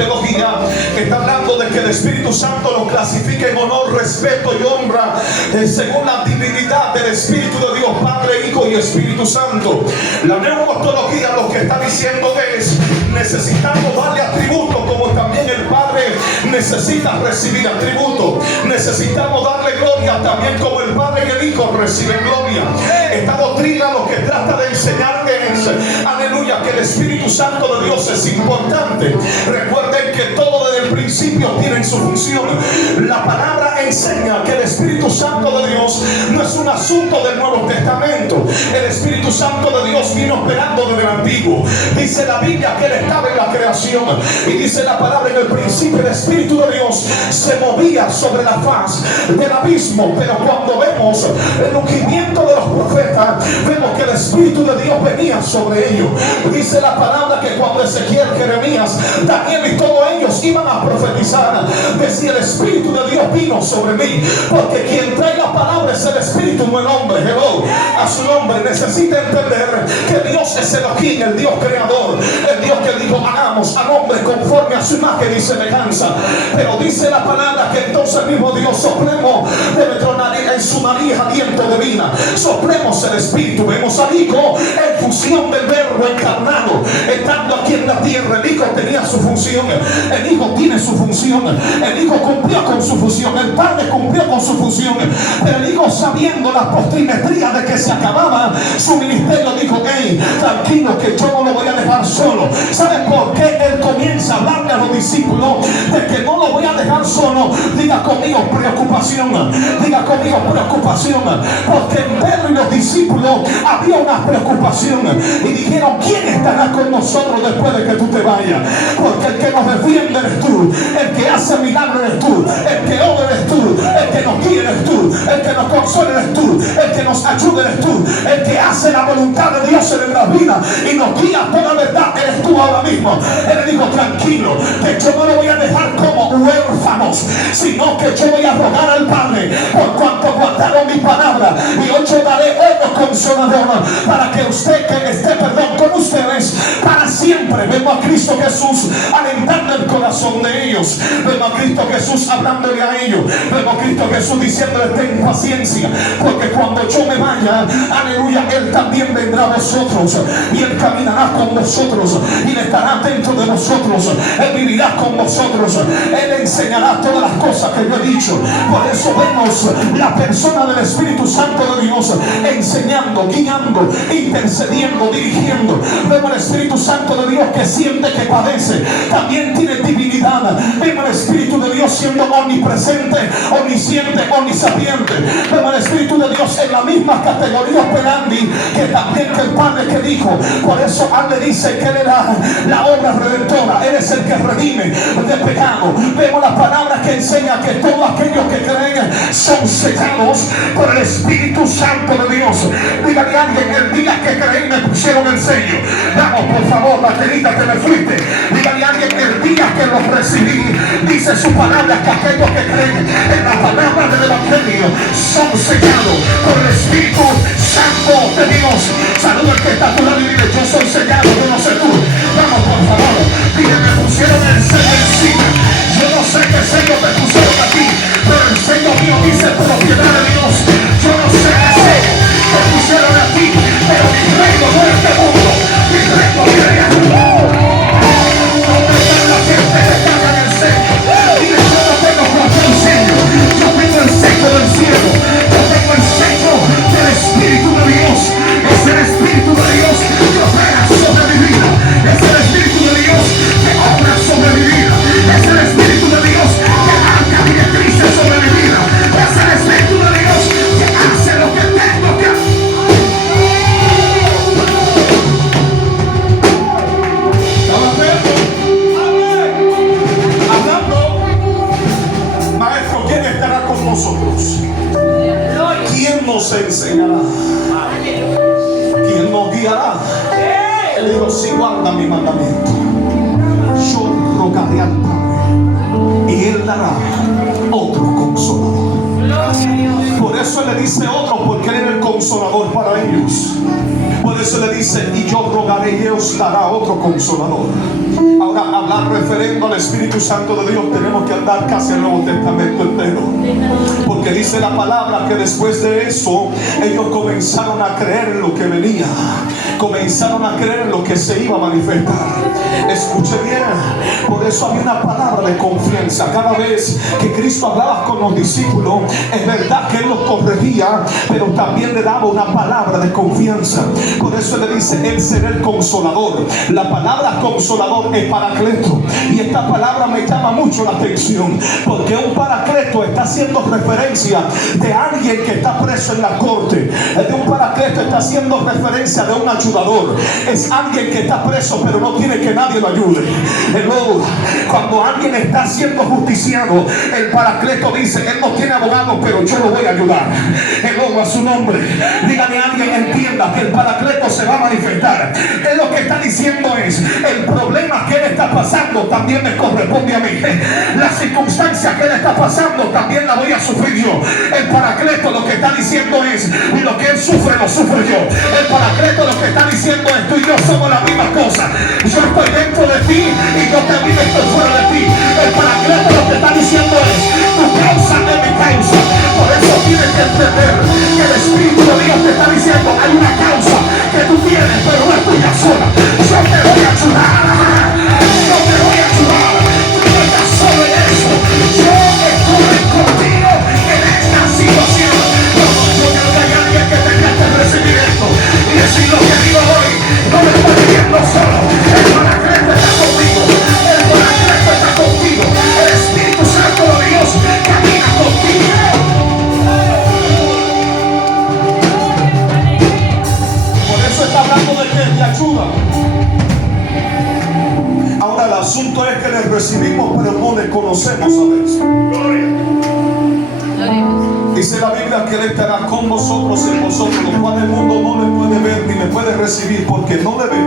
teología está hablando de que el Espíritu Santo lo clasifica en honor, respeto y honra según la divinidad del Espíritu de Dios, Padre, Hijo y Espíritu Santo. La neumotología lo que está diciendo es: necesitamos darle atributo, como también el Padre necesita recibir atributo. Necesitamos darle gloria también como el Padre y el Hijo reciben gloria. Esta doctrina lo que trata de enseñar es, aleluya, que el Espíritu Santo de Dios es importante. Recuerden que todo desde el principio tiene su función. La palabra enseña que el Espíritu Santo de Dios no es un asunto del Nuevo Testamento. El Espíritu Santo de Dios vino operando desde el Antiguo. Dice la Biblia que Él estaba en la creación, y dice la palabra: en el principio el Espíritu de Dios se movía sobre la faz del abismo. Pero cuando vemos el ungimiento de los profetas, vemos que el Espíritu de Dios venía sobre ellos. Dice la palabra que cuando Ezequiel, Jeremías, Daniel y todos ellos iban a profetizar, decía: el Espíritu de Dios vino sobre mí. Porque quien trae la palabra es el Espíritu, no el hombre. Hello. A su nombre. Necesita entender que Dios es Elohim, el Dios creador, el Dios que dijo: hagamos al hombre conforme a su imagen y semejanza. Pero dice la palabra que entonces el mismo Dios soplemos de nuestra nariz, en su nariz, aliento de vida. Soplemos el Espíritu. Vemos al Hijo en función del Verbo encarnado, estando aquí en la tierra. El Hijo tenía su función, el Hijo tiene su función, el Hijo cumplió con su función, el Padre cumplió con su función. Pero el Hijo, sabiendo la postrimería de que se acababa su ministerio, dijo: hey, tranquilo, que yo no lo voy a dejar solo. ¿Sabe por qué Él comienza a hablarle a los discípulos de que no lo voy a dejar solo? Diga conmigo: preocupación. Diga conmigo: preocupación. Porque en Pedro y los discípulos había una preocupación, y dijeron: ¿quién estará con nosotros después de que tú te vayas? Porque el que nos defiende eres tú, el que hace milagros eres tú, el que obra eres tú, el que nos guía eres tú, el que nos consuela eres tú, el que nos ayuda eres tú, el que hace la voluntad de Dios en nuestra vida y nos guía por la verdad eres tú ahora mismo. Él le dijo: tranquilo, que yo no lo voy a dejar como huérfanos, sino que yo voy a rogar al Padre por cuanto guardaron mi palabra, y hoy yo daré otro consolador para que usted, que esté, con ustedes para siempre. Vemos a Cristo Jesús alentando el corazón de ellos. Vemos a Cristo Jesús hablándole a ellos. Vemos a Cristo Jesús diciéndole: ten paciencia, porque cuando yo me vaya, aleluya, Él también vendrá a vosotros, y Él caminará con vosotros, y Él estará dentro de vosotros, Él vivirá con vosotros, Él enseñará todas las cosas que yo he dicho. Por eso vemos la persona del Espíritu Santo de Dios enseñando, guiando, intercediendo, dirigiendo. Vemos el Espíritu Santo de Dios que siente, que padece, también tiene divinidad. Vemos el Espíritu de Dios siendo omnipresente, omnisciente, omnisapiente. Vemos el Espíritu de Dios en la misma categoría operandi que también que el Padre, que dijo. Por eso Él le dice que Él era la obra redentora, Él es el que redime de pecado. Vemos la palabra que enseña que todos aquellos que creen son sellados por el Espíritu Santo de Dios. Dígale a alguien: el día que creí me pusieron el sello. Vamos, por favor, baterita, que me fuiste. Dígale a alguien: el día que los recibí, dice su palabra, que aquellos que creen en la palabra del Evangelio son sellados por el Espíritu Santo de Dios. Saluda al que está a tu lado y dile: yo soy sellado, yo no sé tú. Vamos, por favor, dile: me pusieron el sello encima. Yo no sé qué sello te pusieron aquí, pero el sello mío dice propiedad de Dios. Yo no sé qué sello te pusieron aquí, pero mi reino no es este mundo, mi reino viene a tu mundo. ¿Dónde está la gente que paga el sello? Dile: yo no tengo cualquier sello, yo tengo el sello del cielo, yo tengo el sello del Espíritu de Dios. Es el Espíritu de Dios que opera sobre mi vida, es el Espíritu de Dios que obra sobre mi vida, es el Espíritu de Dios que marca directrices sobre mi vida, es el Espíritu de Dios que hace lo que tengo que hacer. Maestro, ¿quién estará con nosotros? ¿Quién nos enseñará? ¿Quién nos guiará? Él dijo: si guarda mi mandamiento, yo rogaré al Padre y Él dará otro consolador. Por eso Él le dice otro, porque Él era el consolador para ellos. Por eso le dice: y yo rogaré y Dios dará otro consolador. Ahora, hablar referendo al Espíritu Santo de Dios, tenemos que andar casi el Nuevo Testamento entero. Porque dice la palabra que después de eso, ellos comenzaron a creer en lo que venía. Comenzaron a creer en lo que se iba a manifestar. Escuche bien, por eso había una palabra de confianza. Cada vez que Cristo hablaba con los discípulos, es verdad que Él los corregía, pero también le daba una palabra de confianza. Por eso le dice: Él será el consolador. La palabra consolador es paracleto, y esta palabra me llama mucho la atención, porque un paracleto está haciendo referencia de alguien que está preso en la corte. De un paracleto está haciendo referencia de un ayudador. Es alguien que está preso pero no tiene que nadie lo ayude. Hello. Cuando alguien está siendo justiciado, el paracleto dice: Él no tiene abogado, pero yo lo voy a ayudar. Hello, a su nombre. Dígame a alguien, entienda que el paracleto se va a manifestar. Él lo que está diciendo es: el problema que él está pasando también me corresponde a mí. La circunstancia que él está pasando también la voy a sufrir yo. El paracleto lo que está diciendo es: lo que él sufre lo sufro yo. El paracleto lo que está diciendo es: tú y yo somos la misma cosa. Yo estoy dentro de ti y yo también estoy fuera de ti. El paracleto lo que está diciendo es: tu causa es mi causa. Por eso tienes que entender que el Espíritu de Dios te está diciendo: hay una causa que tú tienes, pero no es tuya sola. Yo te voy a ayudar. Yo te voy a ayudar. Tú no estás solo en eso. Yo estoy contigo en esta situación. Yo creo que hay alguien que tenga que recibir esto y decir: lo que digo hoy no me estoy viviendo solo. El paracleto está conmigo. El paracleto está contigo. El Espíritu Santo de Dios camina contigo. Por eso está hablando de que te ayuda. Ahora, el asunto es que le recibimos pero no le conocemos a veces. Dice la Biblia que Él estará con nosotros en vosotros, lo cual el mundo no le puede ver ni le puede recibir, porque no le ve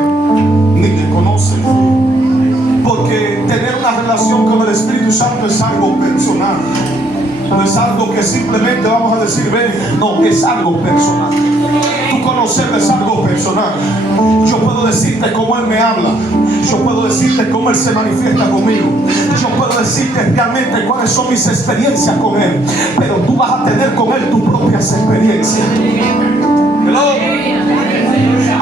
ni le conoce. Porque tener una relación con el Espíritu Santo es algo personal. No es algo que simplemente vamos a decir: ven. No, es algo personal. Tú conocerle es algo personal. Yo puedo decirte cómo Él me habla. Yo puedo decirte cómo Él se manifiesta conmigo. Yo puedo decirte realmente cuáles son mis experiencias con Él. Pero tú vas a tener con Él tus propias experiencias. Hello.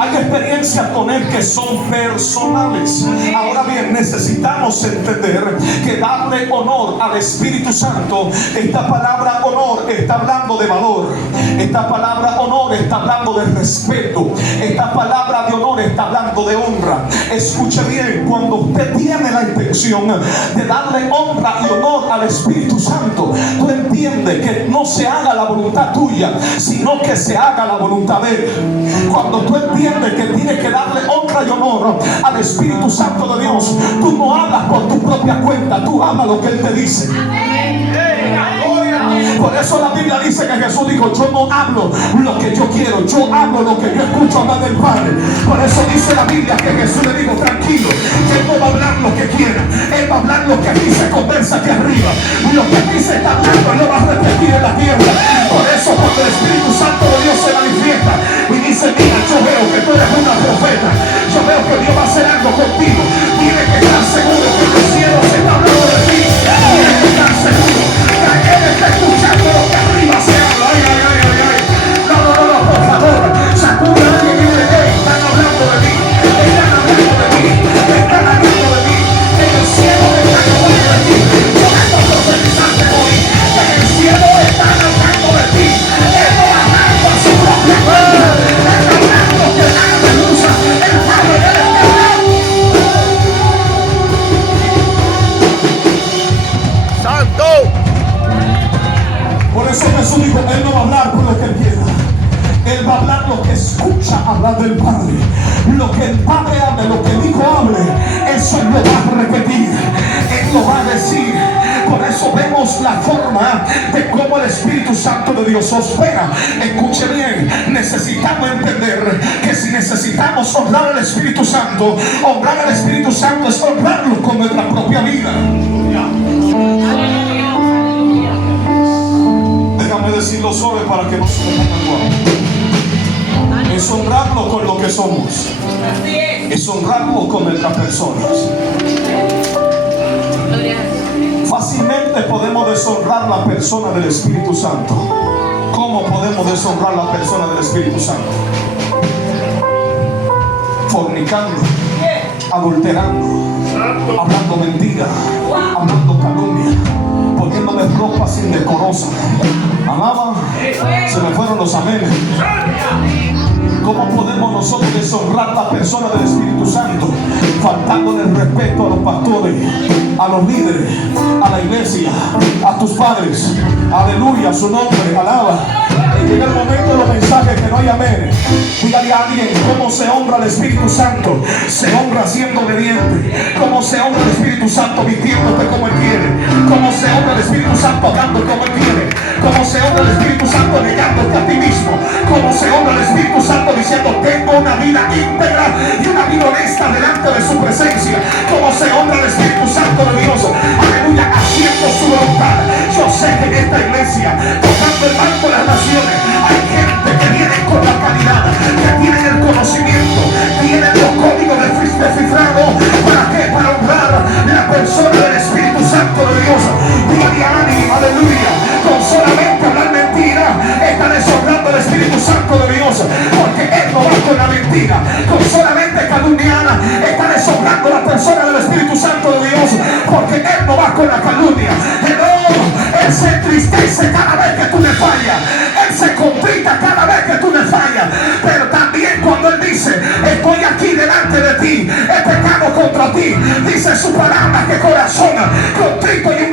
Hay experiencias con Él que son personales. Ahora bien, necesitamos entender que darle honor al Espíritu Santo, esta palabra honor está hablando de valor. Esta palabra honor está hablando de respeto. Esta palabra de honor está hablando de honra. Escuche bien, cuando usted tiene la intención de darle honra y honor al Espíritu Santo, tú entiendes que no se haga la voluntad tuya, sino que se haga la voluntad de Él. Cuando tú entiendes que tienes que darle honra y honor al Espíritu Santo de Dios, tú no hablas por tu propia cuenta, tú hablas lo que Él te dice. Por eso la Biblia dice que Jesús dijo: yo no hablo lo que yo quiero, yo hablo lo que yo escucho hablar del Padre. Por eso dice la Biblia que Jesús le dijo: tranquilo, que Él no va a hablar lo que quiera, Él va a hablar lo que aquí se conversa aquí arriba. Lo que aquí se está hablando Él lo va a repetir en la tierra. Por eso cuando el Espíritu Santo de Dios se manifiesta y dice: mira, yo veo que tú eres una profeta, yo veo que Dios va a hacer algo contigo, tienes que estar seguro que los cielos se están hablando de ti. Tienes que estar seguro que Él está escuchando lo que arriba se habla. Ay, ay, ay, ay, ay. No, por favor, sacuda a alguien y dile: hey, están hablando de mí, están hablando de mí, están hablando de mí. En el cielo están hablando de ti. Yo estoy profetizando hoy que en el cielo están hablando de ti. Están hablando a su propia cuenta. Están hablando que haga luz el Padre de la Santo. Por eso Jesús dijo: Él no va a hablar por lo que Él quiera. Él va a hablar lo que escucha hablar del Padre. Lo que el Padre hable, lo que el Hijo hable, eso Él lo va a repetir. Él lo va a decir. Por eso vemos la forma de cómo el Espíritu Santo de Dios opera. Escuche bien, necesitamos entender que si necesitamos honrar al Espíritu Santo, honrar al Espíritu Santo es honrarlo con nuestra propia vida. Déjame decirlo suave para que no se me pongan guapo. es honrarlo con lo que somos, es honrarlo con nuestras personas. Fácilmente podemos deshonrar la persona del Espíritu Santo. ¿Cómo podemos deshonrar la persona del Espíritu Santo? Fornicando, adulterando, hablando mentira, hablando calumnia, poniéndome ropas indecorosas. Alaba, se me fueron los amenes. ¿Cómo podemos nosotros deshonrar la persona del Espíritu Santo? Faltándole el respeto a los pastores, a los líderes, a la iglesia, a tus padres. Aleluya, su nombre, alaba. Y llega el momento de los mensajes que no hay amén. Dígale a alguien cómo se honra al Espíritu Santo. Se honra siendo obediente. Cómo se honra al Espíritu Santo vistiéndote como Él quiere. Cómo se honra al Espíritu Santo hablando como Él quiere. Cómo se honra al Espíritu Santo negándote a ti mismo. Cómo se honra al Espíritu Santo diciendo tengo una vida íntegra y una vida honesta delante de su presencia. Cómo se honra al Espíritu Santo de Dios, aleluya, haciendo su voluntad. Yo sé que en esta iglesia, tocando el banco de las naciones, hay gente que viene con la calidad, que tienen el conocimiento, tienen los códigos descifrados. ¿Para qué? Para honrar la persona del Espíritu Santo de Dios. Gloria a Dios, aleluya. Con solamente hablar mentira, está deshonrando al Espíritu Santo de Dios, porque Él no va con la mentira. Con solamente calumniar, está deshonrando a la persona del Espíritu Santo de Dios, porque Él no va con la calumnia. Él se entristece cada vez que tú le fallas. Él se contrita cada vez que tú le fallas. Pero también cuando Él dice estoy aquí delante de ti, he pecado contra ti, dice su palabra que corazón contrito y